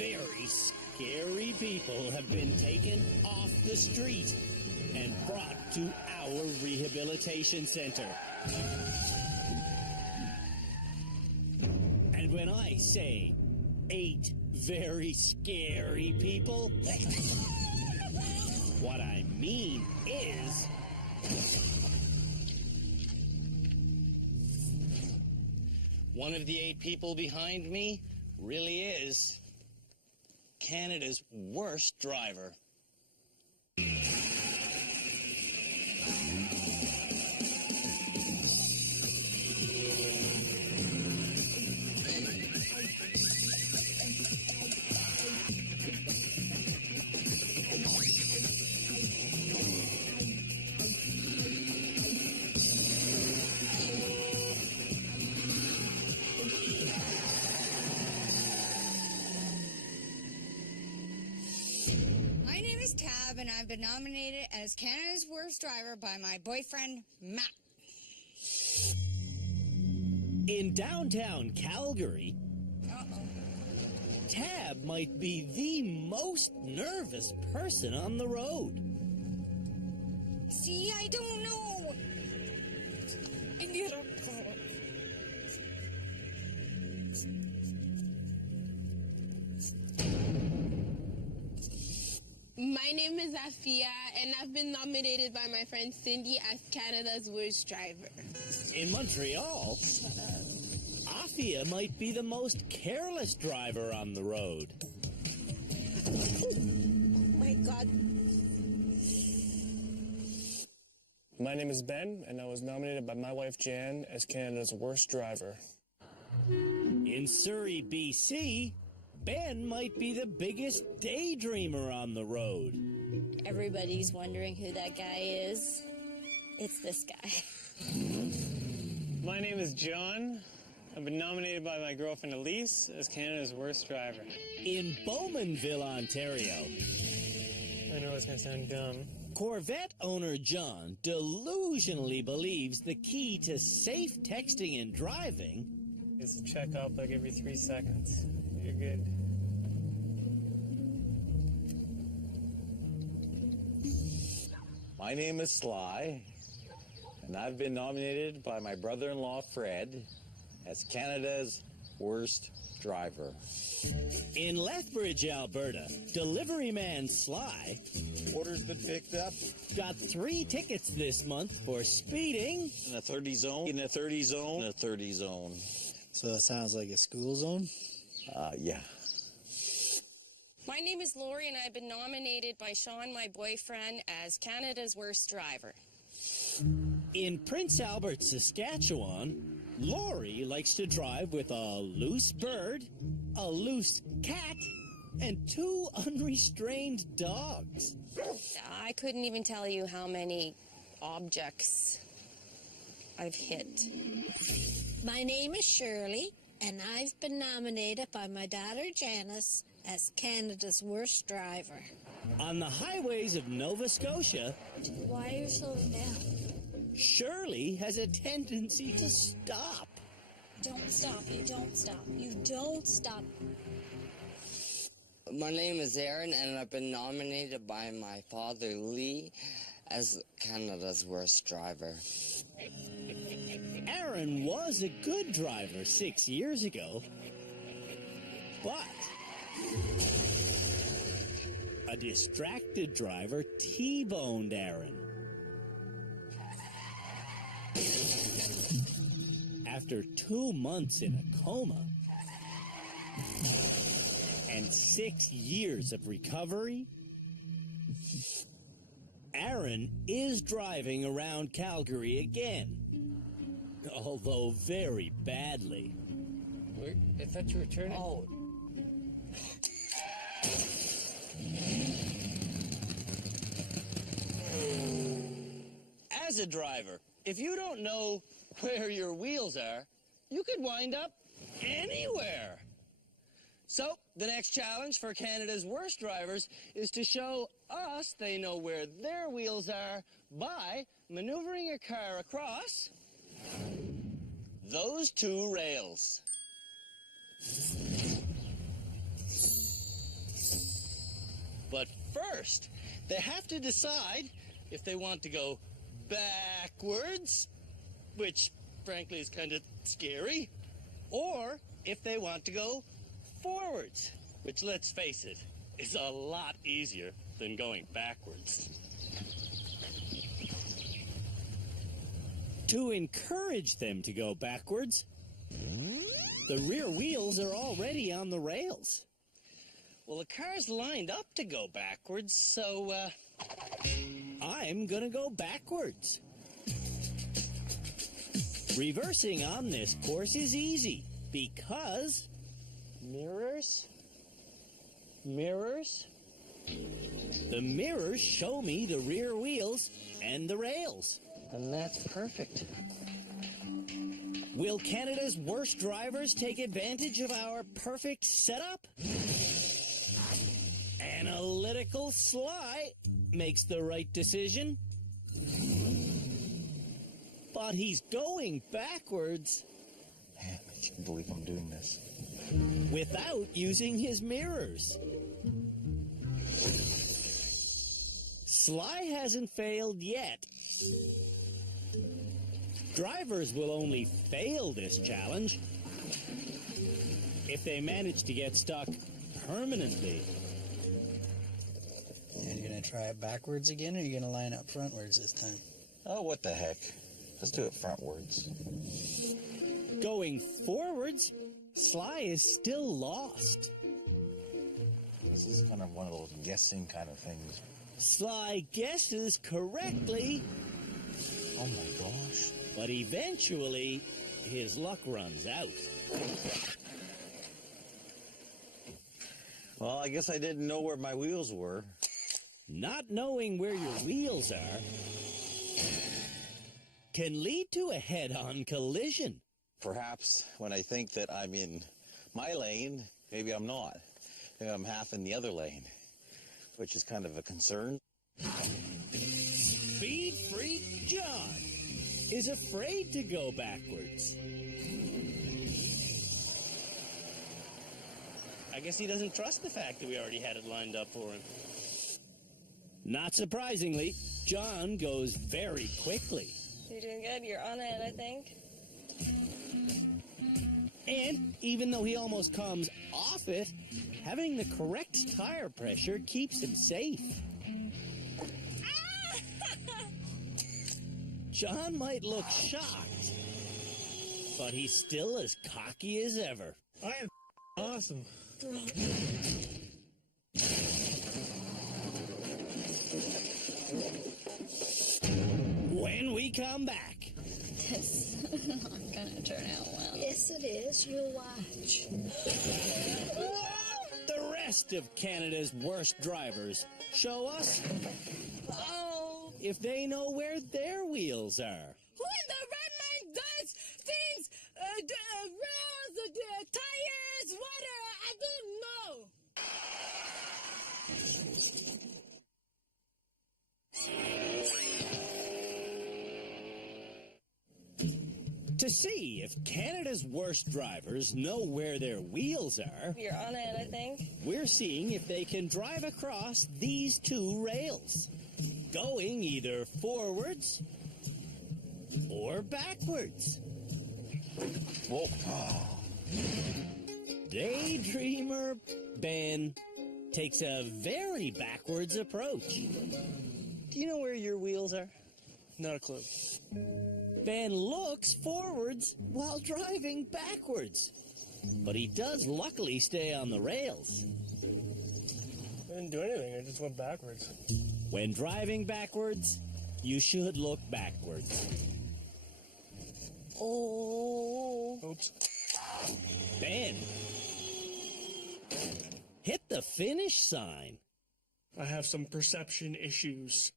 very scary people have been taken off the street and brought to our rehabilitation center. And when I say 8 very scary people, what I mean is one of the 8 people behind me really is Canada's worst driver. And I've been nominated as Canada's worst driver by my boyfriend, Matt. In downtown Calgary, Tab might be the most nervous person on the road. See, I don't know. My name is Afia, and I've been nominated by my friend Cindy as Canada's worst driver. In Montreal, Afia might be the most careless driver on the road. Oh my God. My name is Ben, and I was nominated by my wife Jan as Canada's worst driver. In Surrey, BC, Ben might be the biggest daydreamer on the road. Everybody's wondering who that guy is. It's this guy. My name is John. I've been nominated by my girlfriend Elise as Canada's worst driver. In Bowmanville, Ontario, I know it's going to sound dumb. Corvette owner John delusionally believes the key to safe texting and driving is to check up like every 3 seconds. You're good. My name is Sly, and I've been nominated by my brother-in-law Fred as Canada's worst driver. In Lethbridge, Alberta, delivery man Sly Order's been picked up. got 3 tickets this month for speeding In a 30 zone. In a 30 zone. In a 30 zone. So it sounds like a school zone? Yeah. My name is Lori, and I've been nominated by Sean, my boyfriend, as Canada's worst driver. In Prince Albert, Saskatchewan, Lori likes to drive with a loose bird, a loose cat, and 2 unrestrained dogs. I couldn't even tell you how many objects I've hit. My name is Shirley, and I've been nominated by my daughter Janice as Canada's worst driver. On the highways of Nova Scotia, Why are you slowing down? Shirley has a tendency to stop. Don't stop, you don't stop, you don't stop. My name is Aaron, and I've been nominated by my father, Lee, as Canada's worst driver. Aaron was a good driver 6 years ago, but a distracted driver T-boned Aaron. After 2 months in a coma and 6 years of recovery, Aaron is driving around Calgary again, although very badly. Wait, I thought you were turning. Oh. As a driver, if you don't know where your wheels are, you could wind up anywhere. So, the next challenge for Canada's worst drivers is to show us they know where their wheels are by maneuvering a car across those 2 rails. But first, they have to decide if they want to go backwards, which frankly is kind of scary, or if they want to go forwards, which, let's face it, is a lot easier than going backwards. To encourage them to go backwards, the rear wheels are already on the rails. Well, the car's lined up to go backwards, so, I'm gonna go backwards. Reversing on this course is easy because mirrors? Mirrors? the mirrors show me the rear wheels and the rails. And that's perfect. Will Canada's worst drivers take advantage of our perfect setup? Analytical Sly makes the right decision. But he's going backwards. Man, I can't believe I'm doing this. Without using his mirrors. Sly hasn't failed yet. Drivers will only fail this challenge if they manage to get stuck permanently. And you're going to try it backwards again, or are you going to line up frontwards this time? Oh, what the heck. Let's do it frontwards. Going forwards, Sly is still lost. This is kind of one of those guessing kind of things. Sly guesses correctly. Oh my gosh. But eventually, his luck runs out. Well, I guess I didn't know where my wheels were. Not knowing where your wheels are can lead to a head-on collision. Perhaps when I think that I'm in my lane, maybe I'm not. Maybe I'm half in the other lane, which is kind of a concern. Speed Freak John is afraid to go backwards. I guess he doesn't trust the fact that we already had it lined up for him. Not surprisingly, John goes very quickly. You're doing good. You're on it, I think. And even though he almost comes off it, having the correct tire pressure keeps him safe. John might look shocked, but he's still as cocky as ever. I am awesome. When we come back, This is not gonna turn out well. Yes, it is. You watch. the rest of Canada's worst drivers show us if they know where their wheels are. Who in the right mind does things, the rails, the tires, water? I don't know. To see if Canada's worst drivers know where their wheels are, You're on it, I think. we're seeing if they can drive across these two rails, going either forwards or backwards. Whoa. Daydreamer Ben takes a very backwards approach. Do you know where your wheels are? Not a clue. Ben looks forwards while driving backwards, but he does luckily stay on the rails. I didn't do anything. I just went backwards. When driving backwards, you should look backwards. Oh. Oops. Ben, hit the finish sign. I have some perception issues.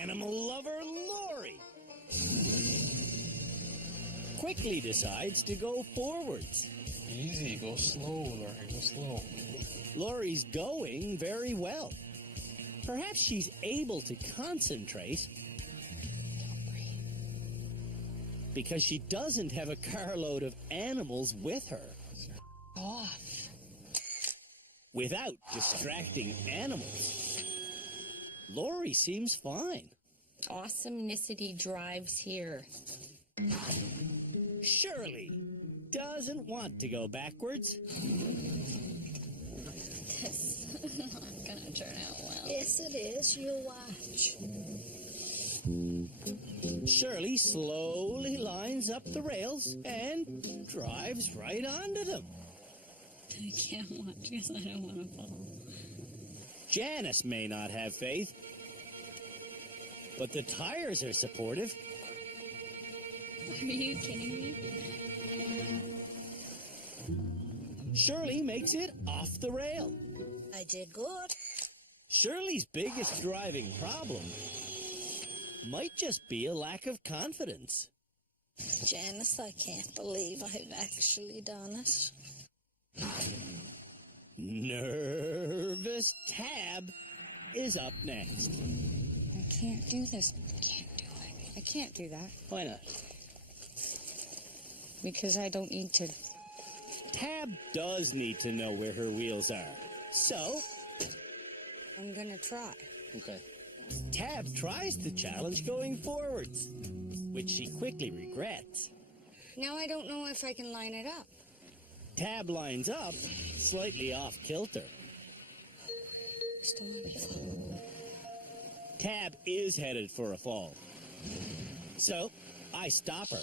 Animal lover Lori quickly decides to go forwards. Easy, go slow, Lauren, go slow. Lori's going very well. Perhaps she's able to concentrate because she doesn't have a carload of animals with her. Off. without distracting animals. Lori seems fine. Awesomenicity drives here. Shirley doesn't want to go backwards. This is not gonna turn out well. Yes, it is. You'll watch. Shirley slowly lines up the rails and drives right onto them. I can't watch because I don't want to fall. Janice may not have faith, but the tires are supportive. Are you kidding me? Shirley makes it off the rail. I did good. Shirley's biggest driving problem might just be a lack of confidence. Janice, I can't believe I've actually done it. Nervous Tab is up next. I can't do this. I can't do it. I can't do that Why not? because I don't need to. Tab does need to know where her wheels are. So, I'm gonna try. Okay. Tab tries the challenge going forwards, which she quickly regrets. Now I don't know if I can line it up. Tab lines up, slightly off kilter. Still want me to fall. Tab is headed for a fall. So, I stop her.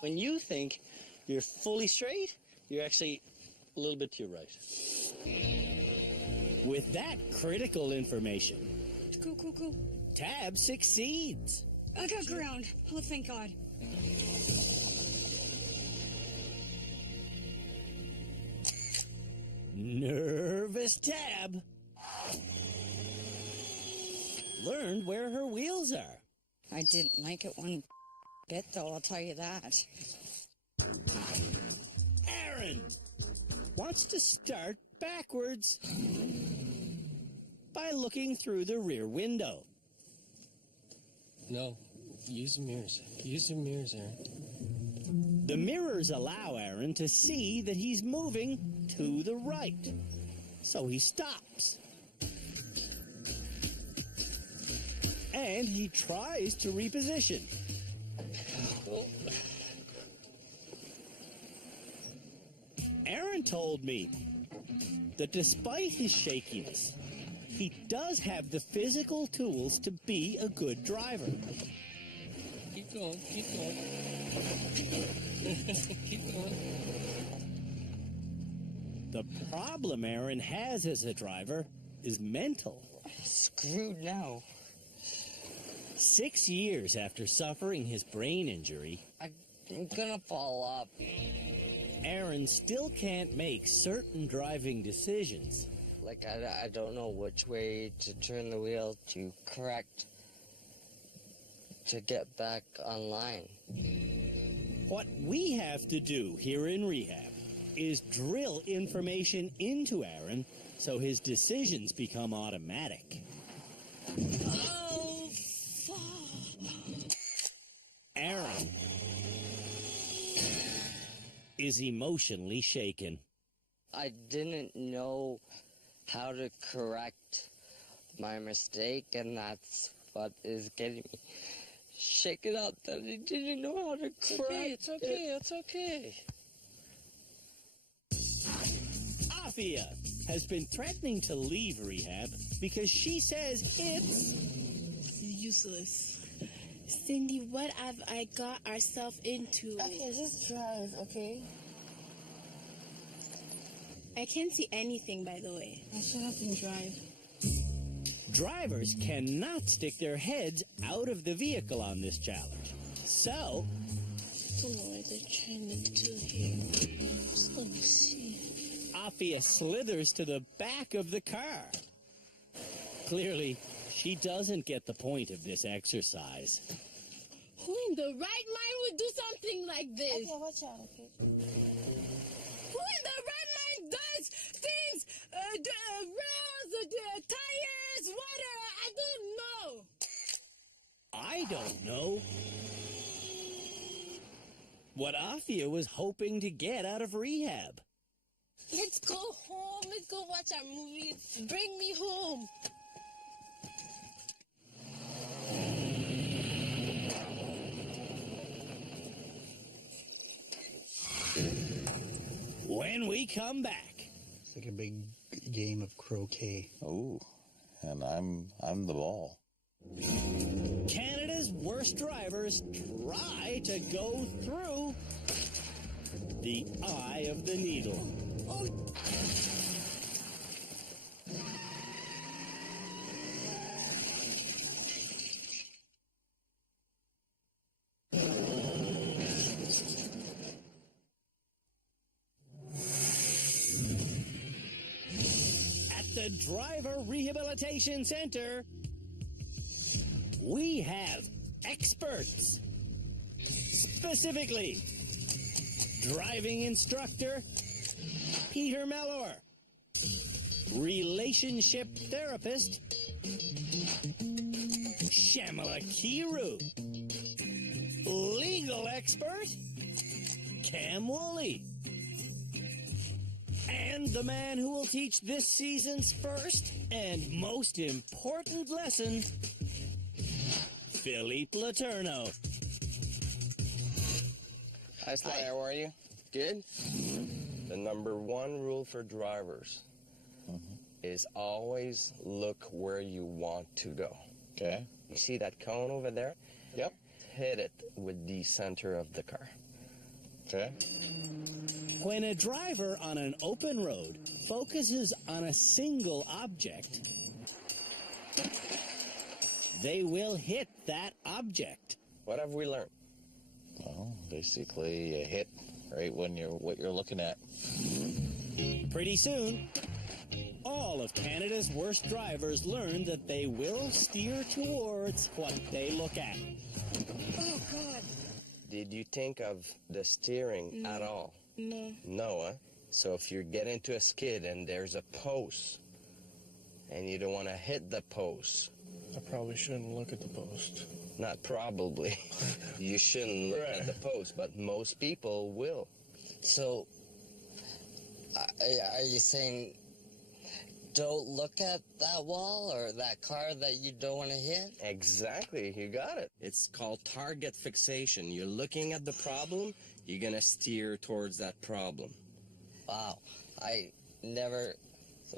When you think you're fully straight, you're actually a little bit to your right. With that critical information, Cool. Tab succeeds. I got ground. Oh, thank God. Nervous Tab learned where her wheels are. I didn't like it one bit, though, I'll tell you that. Aaron wants to start backwards by looking through the rear window. No, use the mirrors. Use the mirrors, Aaron. The mirrors allow Aaron to see that he's moving to the right, so he stops. And he tries to reposition. Aaron told me that despite his shakiness, he does have the physical tools to be a good driver. Keep going. Keep going. The problem Aaron has as a driver is mental. Screwed now. 6 years after suffering his brain injury, I'm gonna fall up. Aaron still can't make certain driving decisions. Like, I don't know which way to turn the wheel to correct to get back online. What we have to do here in rehab is drill information into Aaron so his decisions become automatic. Oh, fuck. Aaron is emotionally shaken. I didn't know how to correct my mistake, and that's what is getting me shaken up, that I didn't know how to correct It's okay. Afia has been threatening to leave rehab because she says it's Useless. Cindy, what have I got ourselves into? Okay, just drive, okay? I can't see anything, by the way. Now shut up and drive. drivers cannot stick their heads out of the vehicle on this challenge. So, I don't know what they're trying to do here. Just let me see. Afia slithers to the back of the car. Clearly, she doesn't get the point of this exercise. Who in the right mind would do something like this? Okay, watch out, okay? Who in the right mind does things, rails, tires, water? I don't know. I don't know. What Afia was hoping to get out of rehab. Let's go home. Let's go watch our movie. Bring me home. When we come back. It's like a big game of croquet. Oh, and I'm the ball. Canada's worst drivers try to go through the eye of the needle. Oh. At the Driver Rehabilitation Center, we have experts. Specifically, driving instructor Peter Mellor, relationship therapist Shamala Kiru, legal expert Cam Woolley, and the man who will teach this season's first and most important lesson, Philippe Letourneau. Hi, Sly. How are you? Good? The number one rule for drivers is always look where you want to go. Okay. You see that cone over there? Yep. Hit it with the center of the car. Okay. When a driver on an open road focuses on a single object, they will hit that object. What have we learned? Well, basically, you hit right when what you're looking at. Pretty soon, all of Canada's worst drivers learn that they will steer towards what they look at. Oh, God. Did you think of the steering at all? No. No, huh? So if you get into a skid and there's a post and you don't want to hit the post. I probably shouldn't look at the post. Not probably. You shouldn't look at the post, but most people will. So, are you saying don't look at that wall or that car that you don't want to hit? Exactly, you got it. It's called target fixation. You're looking at the problem, you're gonna steer towards that problem. Wow, I never,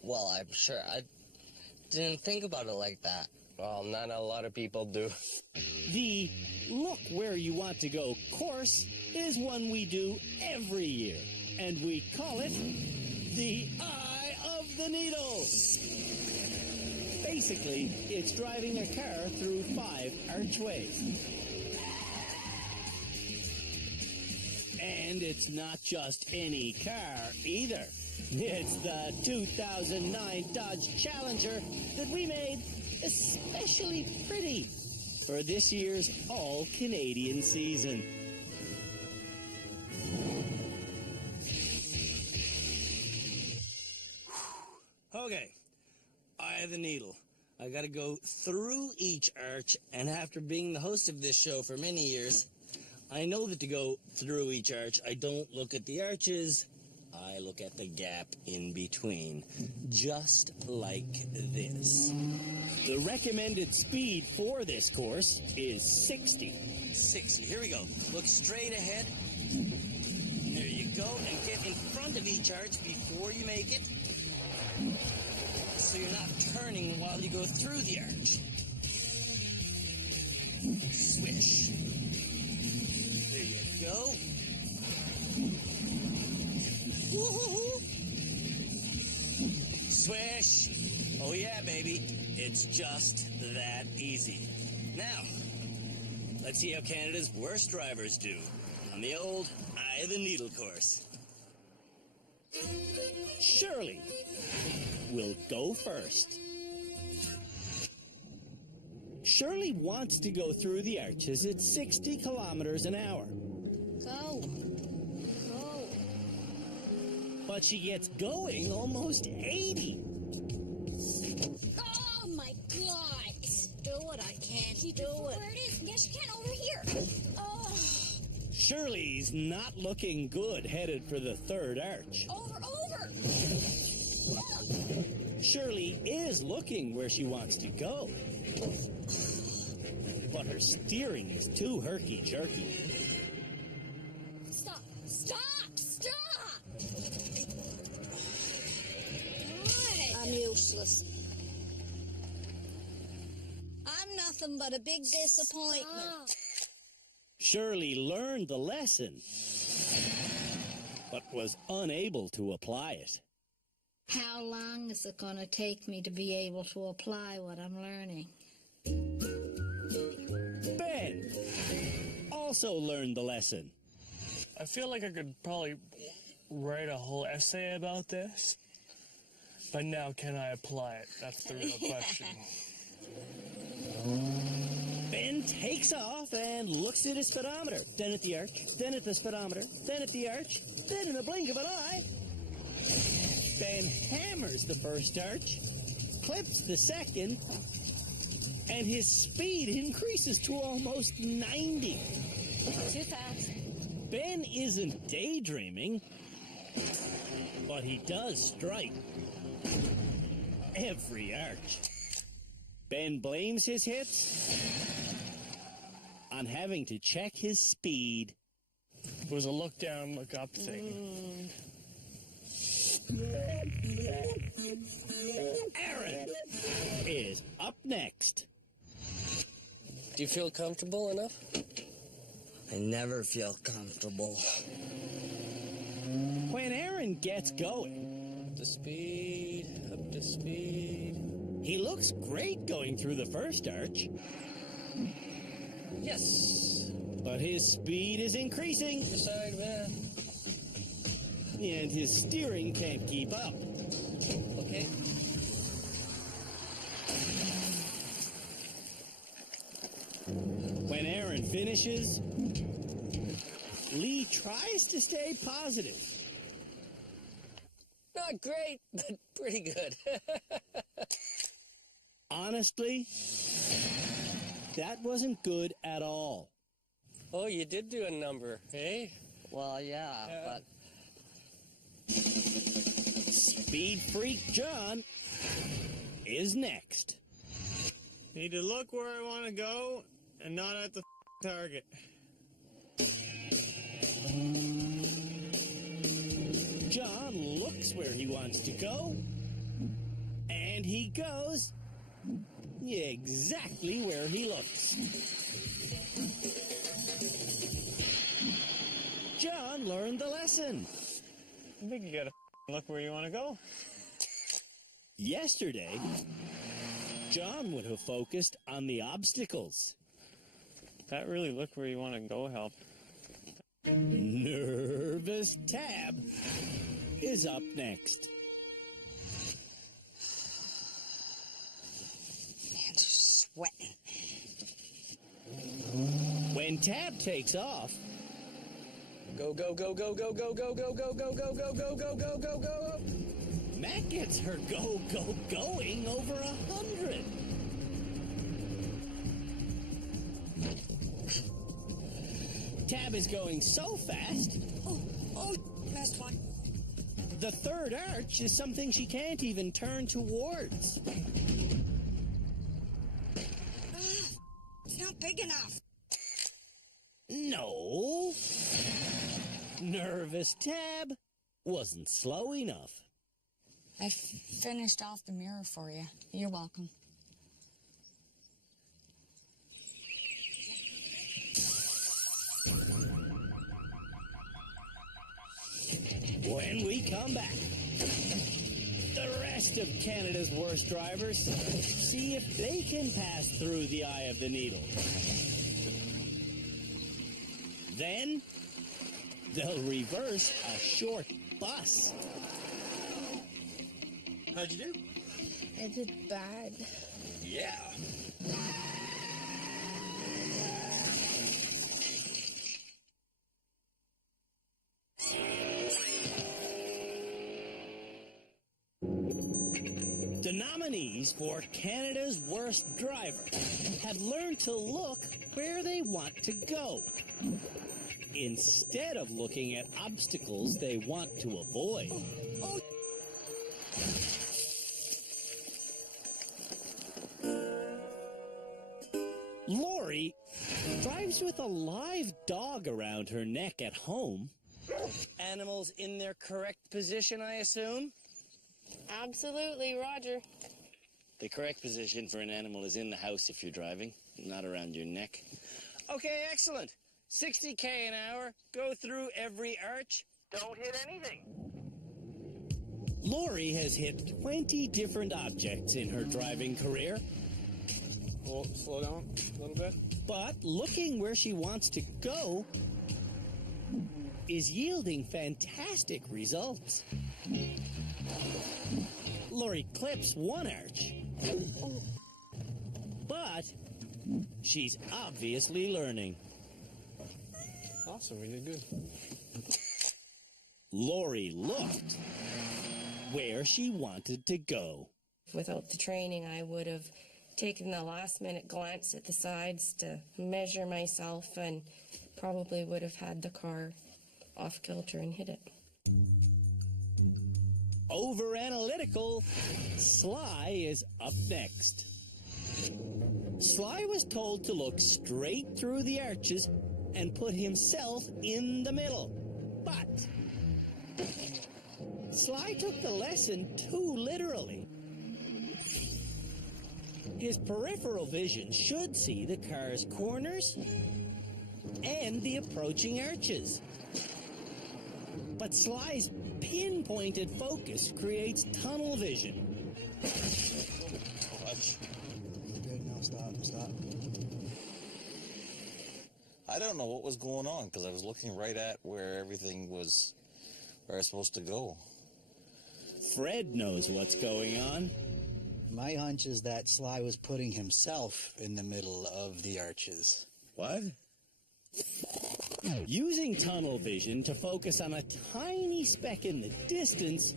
well, I'm sure I didn't think about it like that. Well, not a lot of people do. The Look Where You Want to Go course is one we do every year, and we call it the Eye of the Needle. Basically, it's driving a car through 5 archways. And it's not just any car either. It's the 2009 Dodge Challenger that we made especially pretty for this year's all-Canadian season. Okay, Eye of the Needle. I gotta go through each arch, and after being the host of this show for many years, I know that to go through each arch, I don't look at the arches, I look at the gap in between, just like this. The recommended speed for this course is 60. 60, here we go. Look straight ahead. There you go, and get in front of each arch before you make it, so you're not turning while you go through the arch. Swish. There you go. Woo-hoo-hoo. Swish. Oh yeah, baby. It's just that easy. Now, let's see how Canada's worst drivers do on the old Eye of the Needle course. Shirley will go first. Shirley wants to go through the arches at 60 kilometers an hour. Go. Go. But she gets going almost 80. Oh, my God. Do it, I can't do it. Where it is. Yes, you can over here. Oh. Shirley's not looking good headed for the third arch. Over! Shirley is looking where she wants to go. But her steering is too herky-jerky. Stop! I'm useless. I'm nothing but a big disappointment. Shirley learned the lesson, but was unable to apply it. How long is it going to take me to be able to apply what I'm learning? Ben also learned the lesson. I feel like I could probably write a whole essay about this, but now can I apply it? That's the real question. Ben takes off and looks at his speedometer, then at the arch, then at the speedometer, then at the arch, then in the blink of an eye, Ben hammers the first arch, clips the second, and his speed increases to almost 90. Too fast. Ben isn't daydreaming, but he does strike every arch. Ben blames his hits on having to check his speed. It was a look down, look up thing. Aaron is up next. Do you feel comfortable enough? I never feel comfortable. When Aaron gets going, Up to speed, up to speed. he looks great going through the first arch. Yes. But his speed is increasing. Side, man. And his steering can't keep up. Okay. When Aaron finishes, Lee tries to stay positive. Not great, but pretty good. Honestly, that wasn't good at all. Oh, you did do a number, eh? Well, yeah, but... Speed freak John is next. Need to look where I want to go and not at the target. John looks where he wants to go, and he goes exactly where he looks. John learned the lesson. I think you gotta look where you want to go. Yesterday, John would have focused on the obstacles. That really look where you want to go help. Nervous Tab is up next. Hands are sweating. When Tab takes off, Go, go, go, go, go, go, go, go, go, go, go, go, go, go, go, go, go. Matt gets her going over 100. Tab is going so fast. Oh, last one. The third arch is something she can't even turn towards. It's not big enough. No. Nervous Tab wasn't slow enough. I finished off the mirror for you. You're welcome. When we come back, the rest of Canada's worst drivers see if they can pass through the eye of the needle. Then, they'll reverse a short bus. How'd you do? I did bad. Yeah. The nominees for Canada's worst driver have learned to look where they want to go. instead of looking at obstacles they want to avoid. Lori drives with a live dog around her neck at home. Animals in their correct position, I assume? Absolutely, Roger. The correct position for an animal is in the house if you're driving, not around your neck. Okay, excellent. 60k an hour, go through every arch, don't hit anything. Lori has hit 20 different objects in her driving career. Well, slow down a little bit. But looking where she wants to go is yielding fantastic results. Lori clips one arch, but she's obviously learning. Awesome, we did good. Lori looked where she wanted to go. Without the training, I would have taken the last-minute glance at the sides to measure myself and probably would have had the car off kilter and hit it. Over analytical, Sly is up next. Sly was told to look straight through the arches and put himself in the middle. But Sly took the lesson too literally. His peripheral vision should see the car's corners and the approaching arches. But Sly's pinpointed focus creates tunnel vision. Good, no, stop. I don't know what was going on because I was looking right at where everything was, where I was supposed to go. Fred knows what's going on. My hunch is that Sly was putting himself in the middle of the arches. What? Using tunnel vision to focus on a tiny speck in the distance,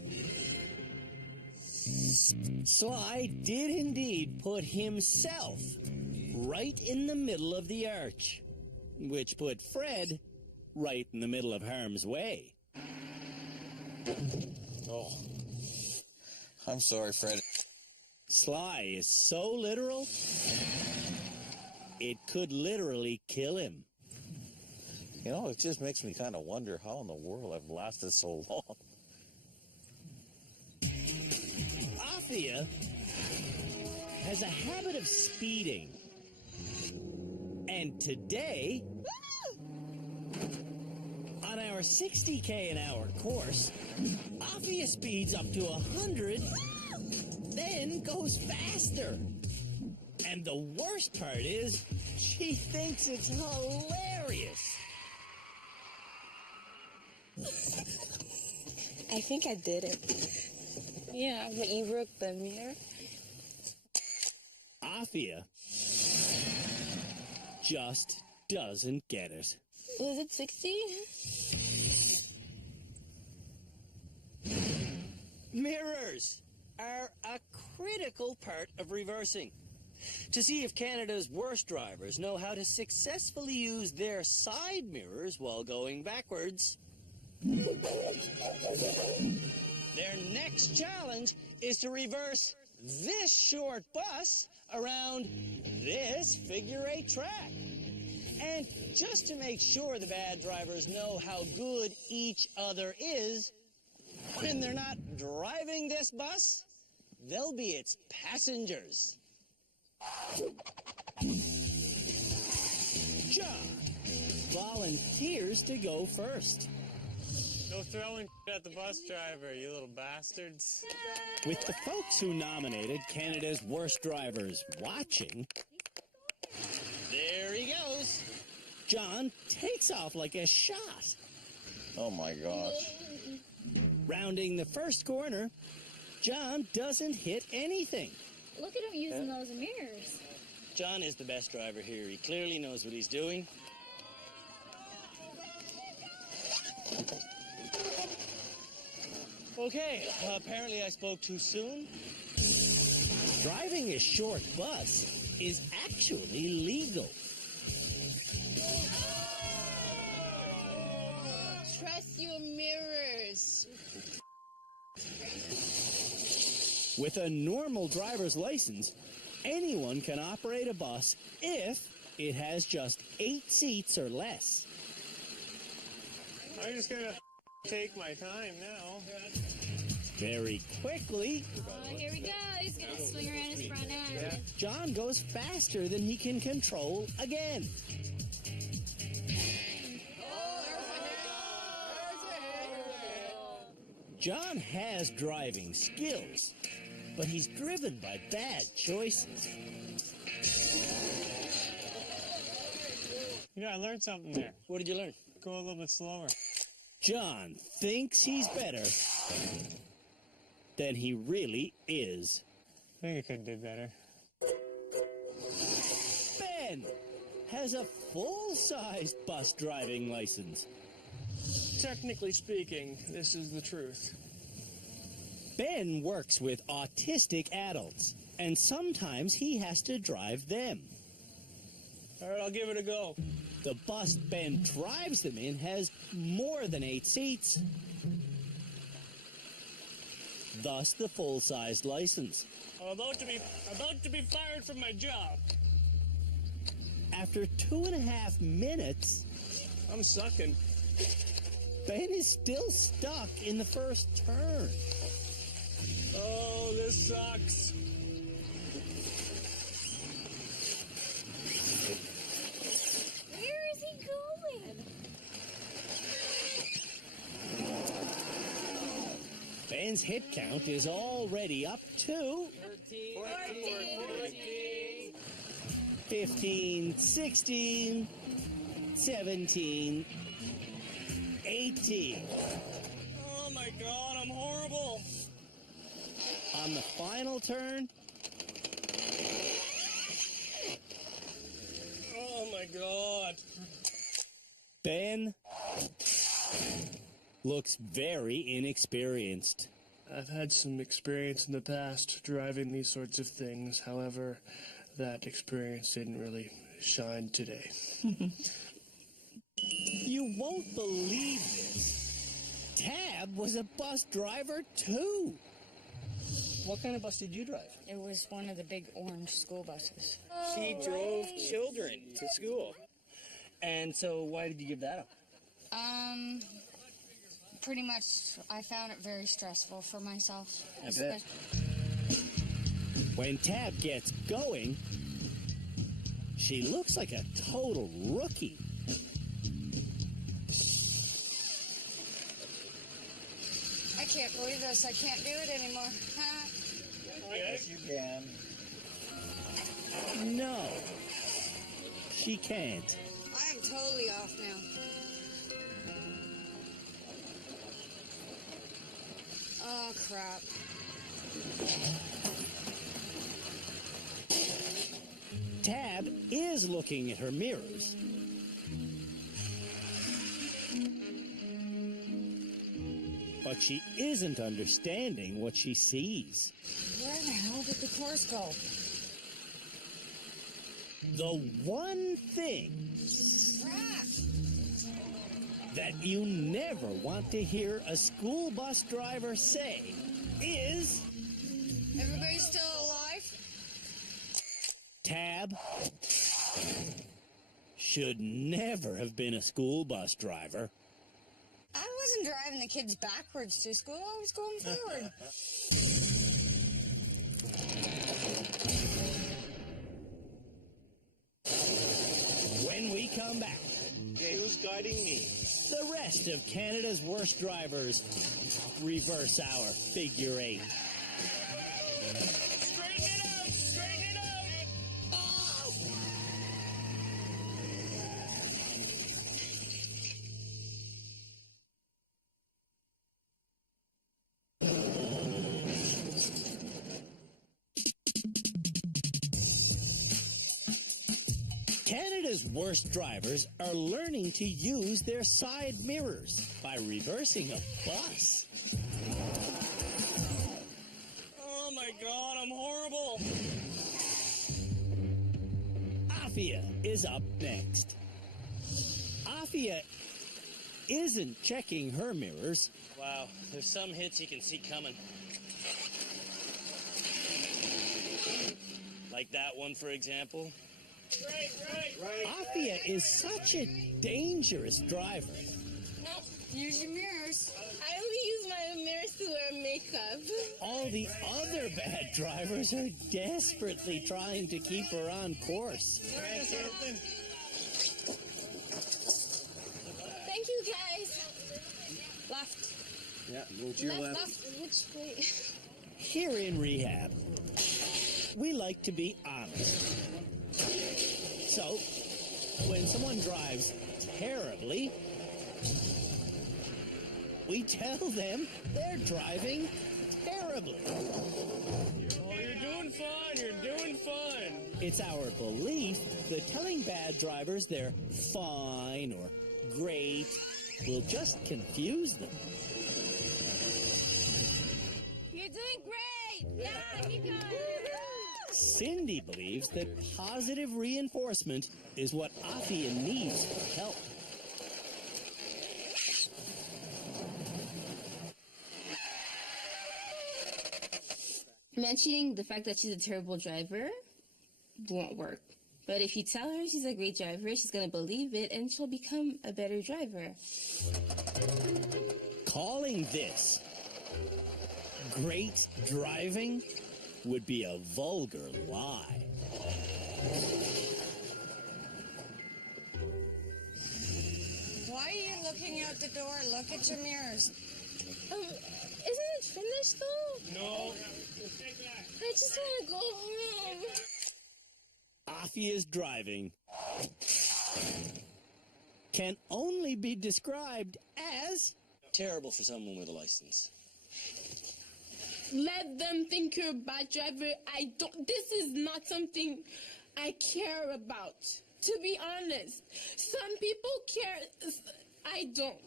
Sly did indeed put himself right in the middle of the arch, which put Fred right in the middle of harm's way. Oh, I'm sorry, Fred. Sly is so literal, it could literally kill him. You know, it just makes me kind of wonder how in the world I've lasted so long. Afia has a habit of speeding. And today, on our 60k an hour course, Afia speeds up to 100, then goes faster. And the worst part is, she thinks it's hilarious. I think I did it. Yeah, but you broke the mirror. Afia just doesn't get it. Was it 60? Mirrors are a critical part of reversing. To see if Canada's worst drivers know how to successfully use their side mirrors while going backwards, their next challenge is to reverse this short bus around this figure-8 track. And just to make sure the bad drivers know how good each other is, when they're not driving this bus, they'll be its passengers. John volunteers to go first. No throwing at the bus driver, you little bastards. With the folks who nominated Canada's worst drivers watching, there he goes. John takes off like a shot. Oh my gosh. Rounding the first corner, John doesn't hit anything. Look at him using those mirrors. John is the best driver here. He clearly knows what he's doing. Okay, apparently I spoke too soon. Driving a short bus is actually legal. your mirrors. With a normal driver's license, anyone can operate a bus if it has just 8 seats or less. I'm just gonna take my time now. Very quickly, Here we go. He's gonna swing around his front end. John goes faster than he can control again. John has driving skills, but he's driven by bad choices. You know, I learned something there. What did you learn? Go a little bit slower. John thinks he's better than he really is. I think I could have did better. Ben has a full-sized bus driving license. Technically speaking, this is the truth. Ben works with autistic adults, and sometimes he has to drive them. All right, I'll give it a go. The bus Ben drives them in has more than 8 seats. Thus the full-sized license. I'm about to be fired from my job. After 2.5 minutes, I'm sucking. Ben is still stuck in the first turn. Oh, this sucks. Where is he going? Ben's hit count is already up to 15, 16, 17, 18. Oh my God, I'm horrible. On the final turn, Oh my God. Ben looks very inexperienced. I've had some experience in the past driving these sorts of things. However, that experience didn't really shine today. You won't believe this. Tab was a bus driver too. What kind of bus did you drive? It was one of the big orange school buses. She drove children to school. And so why did you give that up? Pretty much, I found it very stressful for myself. I bet. When Tab gets going, she looks like a total rookie. I can't believe this. I can't do it anymore. Yes, you can. No, she can't. I am totally off now. Oh, crap. Tab is looking at her mirrors. But she isn't understanding what she sees. Where the hell did the course go? The one thing that you never want to hear a school bus driver say is... Everybody still alive? Tab should never have been a school bus driver. I wasn't driving the kids backwards to school. I was going forward. When we come back, Okay, who's guiding me? the rest of Canada's worst drivers reverse hour figure 8. Straighten it out! Straighten it out! Canada's worst drivers are learning to use their side mirrors by reversing a bus. Oh my God, I'm horrible. Afia is up next. Afia isn't checking her mirrors. Wow, there's some hits you can see coming. Like that one, for example. Afia is such a dangerous driver. Use your mirrors. I only use my mirrors to wear makeup. All the other bad drivers are desperately trying to keep her on course. Thank you, guys. Left. Yeah, go to your left. Left. Which way? Here in rehab, we like to be honest. So, when someone drives terribly, we tell them they're driving terribly. Oh, you're doing fine. You're doing fine. It's our belief that telling bad drivers they're fine or great will just confuse them. You're doing great. Yeah, keep going. Cindy believes that positive reinforcement is what Afia needs for help. Mentioning the fact that she's a terrible driver won't work. But if you tell her she's a great driver, she's going to believe it and she'll become a better driver. Calling this great driving would be a vulgar lie. Why are you looking out the door? Look at your mirrors. Isn't it finished though? No. I just want to go home. Afia's driving can only be described as Terrible for someone with a license. Let them think you're a bad driver. This is not something I care about. To be honest, some people care. I don't.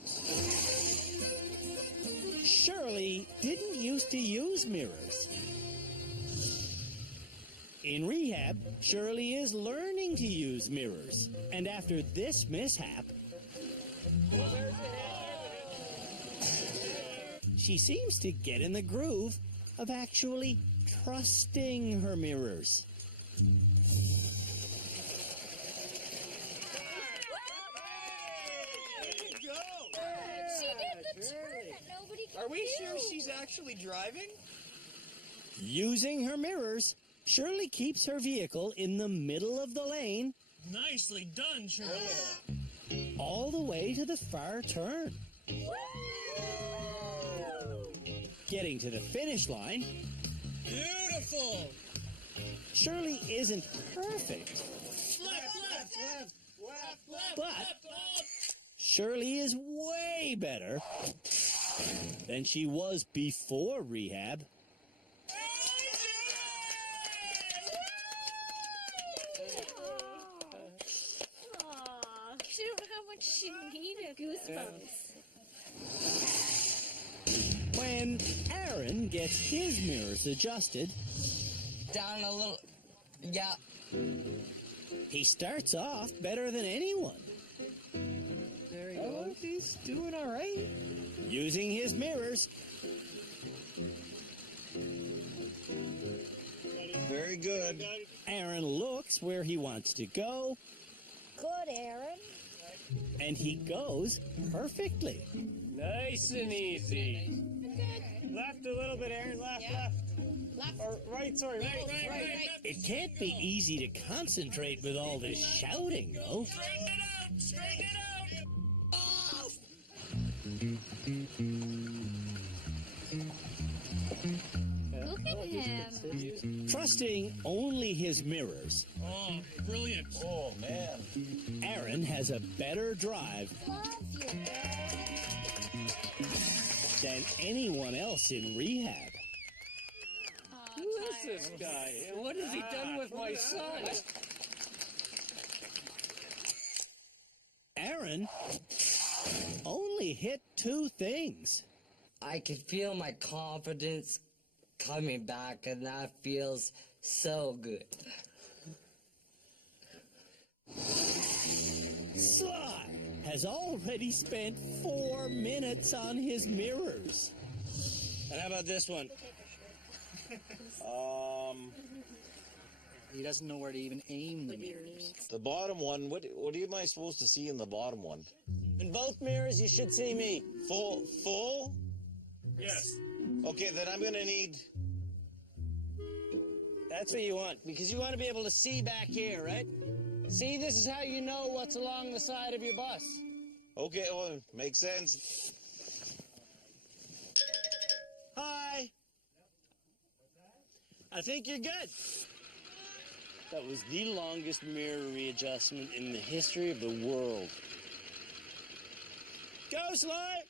Shirley didn't used to use mirrors. In rehab, Shirley is learning to use mirrors. And after this mishap, she seems to get in the groove of actually trusting her mirrors. She did the turn that nobody can Are we do. sure she's actually driving? Using her mirrors, Shirley keeps her vehicle in the middle of the lane Nicely done, Shirley. all the way to the far turn. Getting to the finish line, Beautiful. Shirley isn't perfect, Left. but Shirley is way better than she was before rehab. Aw, she don't know how much she needed. Goosebumps. When Aaron gets his mirrors adjusted, Down a little. Yeah. he starts off better than anyone. There he goes. He's doing all right. Using his mirrors, Very good. Aaron looks where he wants to go, Good, Aaron. and he goes perfectly. Nice and easy. Left a little bit, Aaron. Left. Or right, sorry. Right. It can't be easy to concentrate with all this shouting, though. Straighten it out. Off! Look at him. Trusting only his mirrors, Oh, brilliant. Oh, man. Aaron has a better drive Love you. than anyone else in rehab. Who is this guy? And what has he done with my son? Aaron only hit 2 things. I can feel my confidence coming back, and that feels so good. Sly has already spent 4 minutes on his mirrors. And how about this one? He doesn't know where to even aim the mirrors. The bottom one, what am I supposed to see in the bottom one? In both mirrors, you should see me. Full? Yes. Okay, then I'm gonna need... That's what you want, because you want to be able to see back here, right? See, this is how you know what's along the side of your bus. Okay, well, makes sense. Hi. I think you're good. That was the longest mirror readjustment in the history of the world. Go, Sly!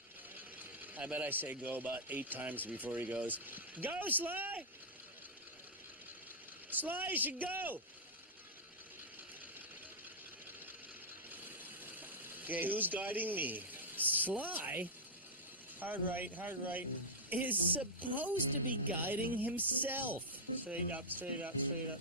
I bet I say go about 8 times before he goes, go, Sly! Sly, you should go! Okay, who's guiding me? Sly Hard right, hard right. is supposed to be guiding himself. Straight up, straight up, straight up.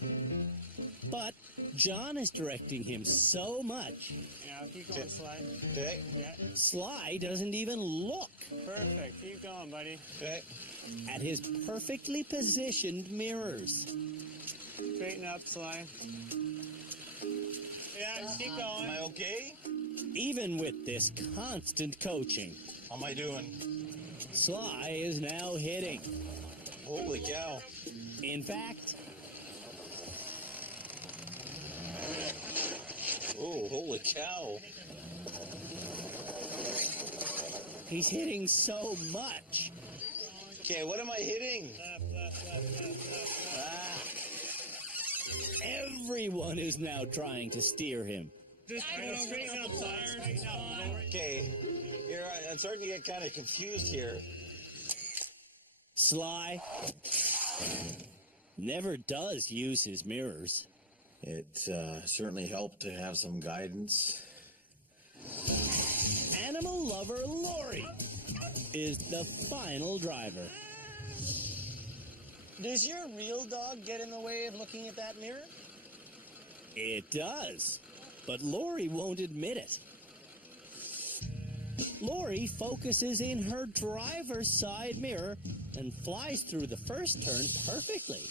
But John is directing him so much. Yeah, keep going, Sly. Okay. Yeah. Sly doesn't even look Perfect. Keep going, buddy. Okay. at his perfectly positioned mirrors. Straighten up, Sly. Yeah, just keep Am going. I okay? Even with this constant coaching, How am I doing? Sly is now hitting. Holy cow. In fact, Oh, holy cow. he's hitting so much. Okay, what am I hitting? Everyone is now trying to steer him. Just straighten up, Sly. Straighten up. Okay, here, I'm starting to get kind of confused here. Sly never does use his mirrors. It certainly helped to have some guidance. Animal lover Lori is the final driver. Does your real dog get in the way of looking at that mirror? It does, but Lori won't admit it. Lori focuses in her driver's side mirror and flies through the first turn perfectly.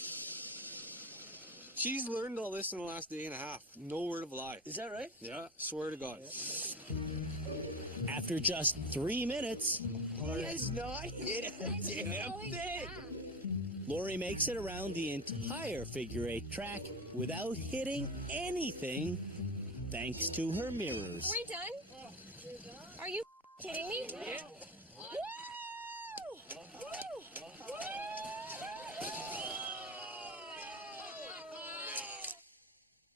She's learned all this in the last day and a half. No word of a lie. Is that right? Yeah, swear to God. After just 3 minutes, He has not hit a damn thing. Lori makes it around the entire figure 8 track without hitting anything thanks to her mirrors. Are we done? Are you kidding me? Yeah.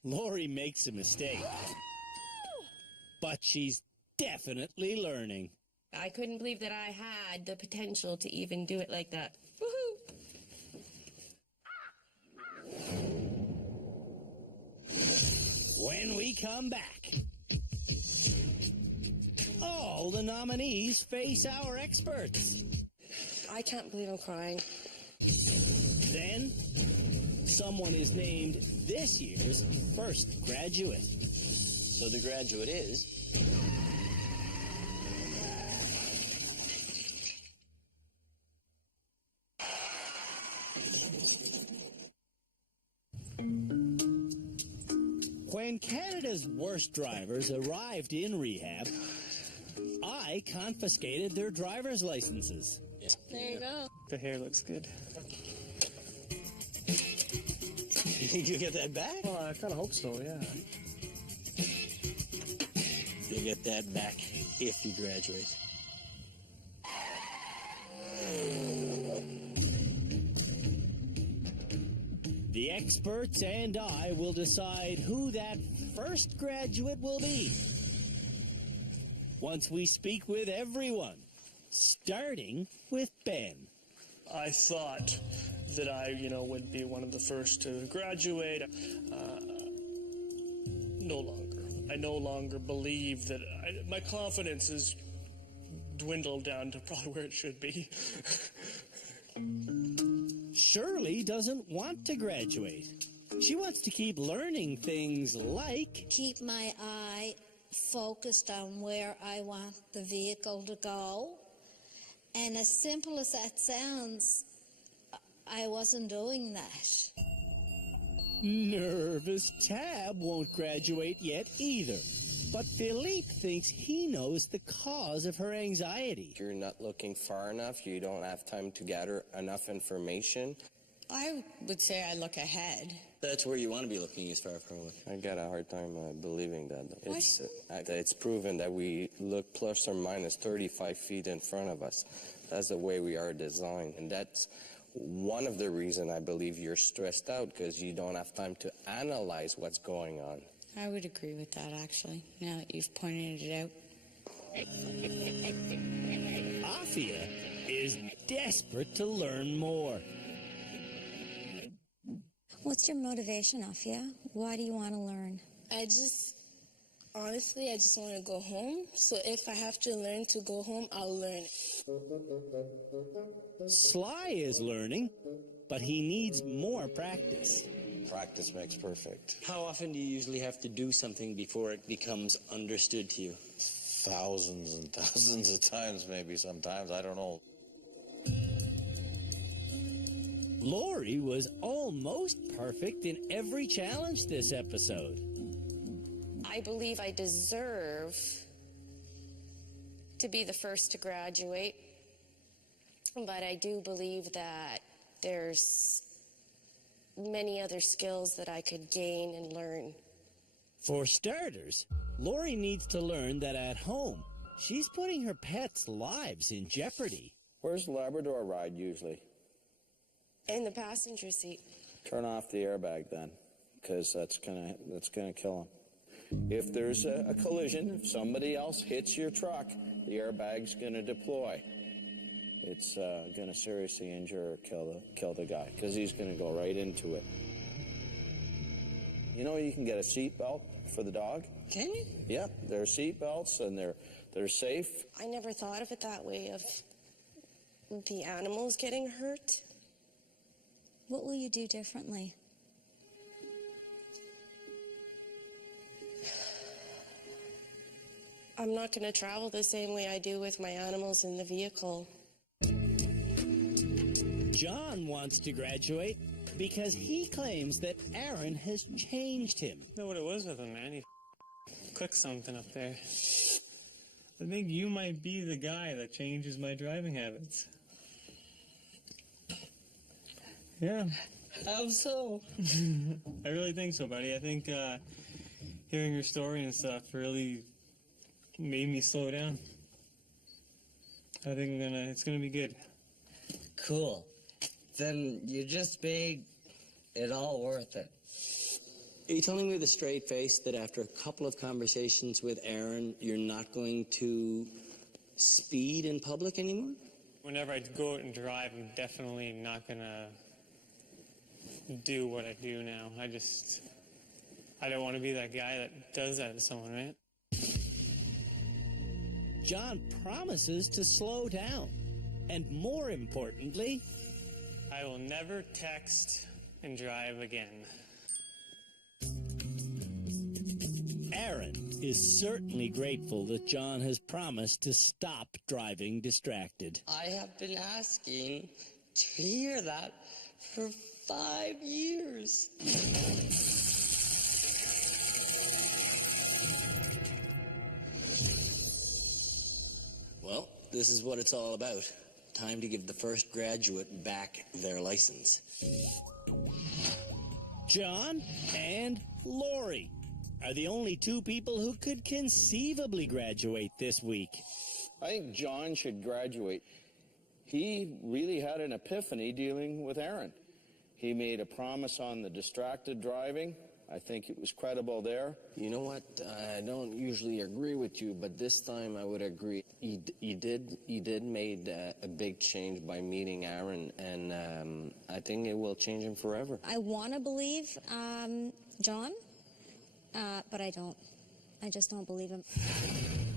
Lori makes a mistake, but she's definitely learning. I couldn't believe that I had the potential to even do it like that. Woohoo! When we come back, all the nominees face our experts. I can't believe I'm crying. Then, someone is named this year's first graduate. So the graduate is... When Canada's worst drivers arrived in rehab, I confiscated their driver's licenses. There you go. The hair looks good. You think you'll get that back? Well, I kind of hope so, yeah. You'll get that back if you graduate. The experts and I will decide who that first graduate will be once we speak with everyone, starting with Ben. I thought that I, would be one of the first to graduate. No longer. I no longer believe that my confidence is dwindled down to probably where it should be. Shirley doesn't want to graduate. She wants to keep learning things like Keep my eye focused on where I want the vehicle to go. And as simple as that sounds, I wasn't doing that. Nervous Tab won't graduate yet either. But Philippe thinks he knows the cause of her anxiety. You're not looking far enough. You don't have time to gather enough information. I would say I look ahead. That's where you want to be looking as far forward. I got a hard time believing that. It's proven that we look plus or minus 35 feet in front of us. That's the way we are designed. And that's one of the reasons I believe you're stressed out, because you don't have time to analyze what's going on. I would agree with that, actually, now that you've pointed it out. Afia is desperate to learn more. What's your motivation, Afia? Why do you want to learn? Honestly, I just want to go home. So if I have to learn to go home, I'll learn. Sly is learning, but he needs more practice. Practice makes perfect. How often do you usually have to do something before it becomes understood to you? Thousands and thousands of times, maybe sometimes. I don't know. Lori was almost perfect in every challenge this episode. I believe I deserve to be the first to graduate, but I do believe that there's many other skills that I could gain and learn. For starters, Lori needs to learn that at home, she's putting her pets' lives in jeopardy. Where's the Labrador ride usually? In the passenger seat. Turn off the airbag then, because that's gonna kill him. If there's a collision, if somebody else hits your truck, the airbag's gonna deploy. It's gonna seriously injure or kill the guy, because he's gonna go right into it. You know, you can get a seat belt for the dog. Can you? Yeah, there are seat belts and they're safe. I never thought of it that way, of the animals getting hurt. What will you do differently? I'm not going to travel the same way I do with my animals in the vehicle. John wants to graduate because he claims that Aaron has changed him. You know what it was with him, man? He clicked something up there. I think you might be the guy that changes my driving habits. Yeah. How so? I really think so, buddy. I think hearing your story and stuff really made me slow down. I think it's gonna be good. Cool. Then you just made it all worth it. Are you telling me with a straight face that after a couple of conversations with Aaron, you're not going to speed in public anymore? Whenever I go out and drive, I'm definitely not gonna do what I do now. I don't want to be that guy that does that to someone, right? John promises to slow down. And more importantly, I will never text and drive again. Aaron is certainly grateful that John has promised to stop driving distracted. I have been asking to hear that for 5 years. Well, this is what it's all about. Time to give the first graduate back their license. John and Lori are the only two people who could conceivably graduate this week. I think John should graduate. He really had an epiphany dealing with Aaron. He made a promise on the distracted driving. I think it was credible there. You know what? I don't usually agree with you, but this time I would agree. He did made a big change by meeting Aaron, and I think it will change him forever. I want to believe John, but I don't. I just don't believe him.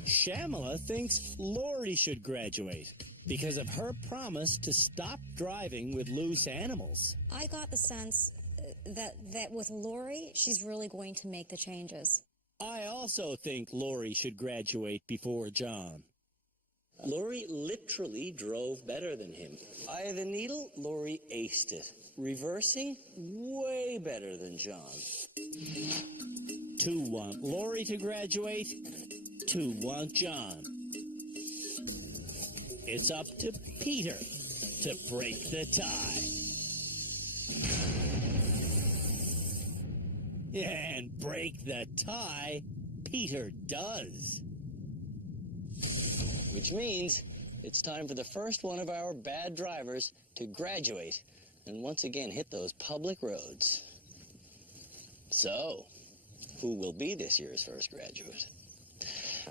Shamala thinks Lori should graduate because of her promise to stop driving with loose animals. I got the sense that with Lori, she's really going to make the changes. I also think Lori should graduate before John. Lori literally drove better than him. Eye of the needle, Lori aced it. Reversing, way better than John. 2 want Lori to graduate, 2 want John. It's up to Peter to break the tie. And break the tie, Peter does. Which means it's time for the first one of our bad drivers to graduate and once again hit those public roads. So, who will be this year's first graduate?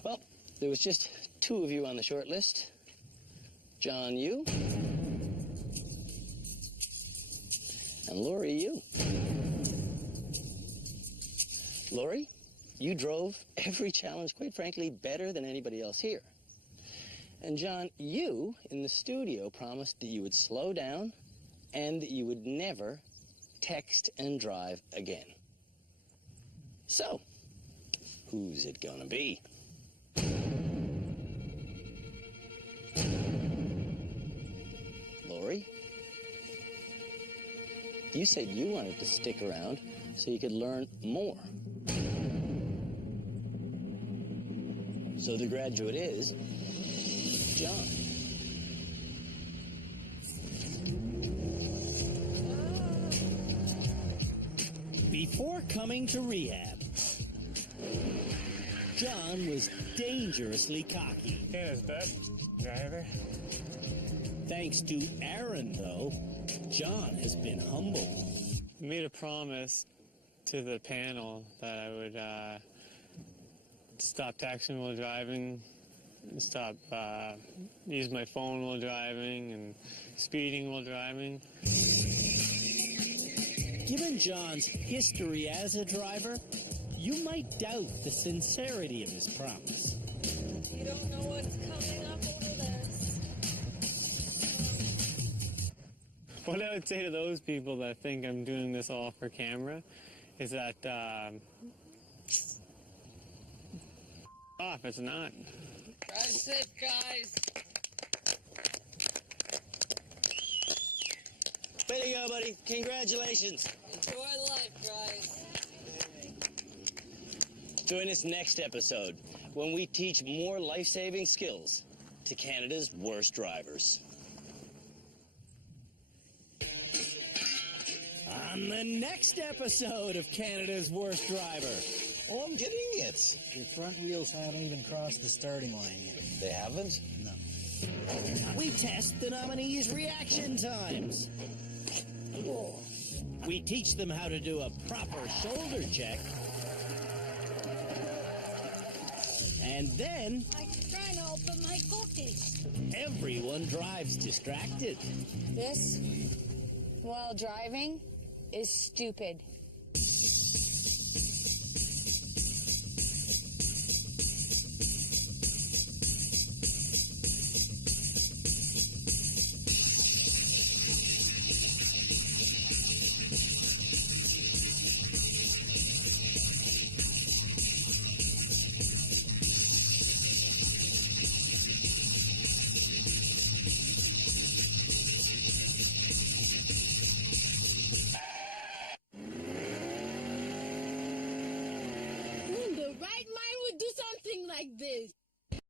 Well, there was just 2 of you on the short list. John, you. And Lori, you. Lori, you drove every challenge, quite frankly, better than anybody else here. And John, you, in the studio, promised that you would slow down and that you would never text and drive again. So, who's it gonna be? Lori, you said you wanted to stick around so you could learn more. So the graduate is John. Before coming to rehab, John was dangerously cocky. Canada's best driver. Thanks to Aaron, though, John has been humble. I made a promise to the panel that I would stop texting while driving, stop use my phone while driving, and speeding while driving. Given John's history as a driver, you might doubt the sincerity of his promise. You don't know what's coming up over this. What I would say to those people that think I'm doing this all for camera is that off, it's not. That's it, guys. Way to go, buddy. Congratulations. Enjoy life, guys. Join us next episode when we teach more life-saving skills to Canada's worst drivers. On the next episode of Canada's Worst Driver. Oh, I'm getting it. Your front wheels haven't even crossed the starting line yet. They haven't? No. We test the nominees' reaction times. We teach them how to do a proper shoulder check. And then I'm trying to open my cookies. everyone drives distracted. This, while driving, is stupid.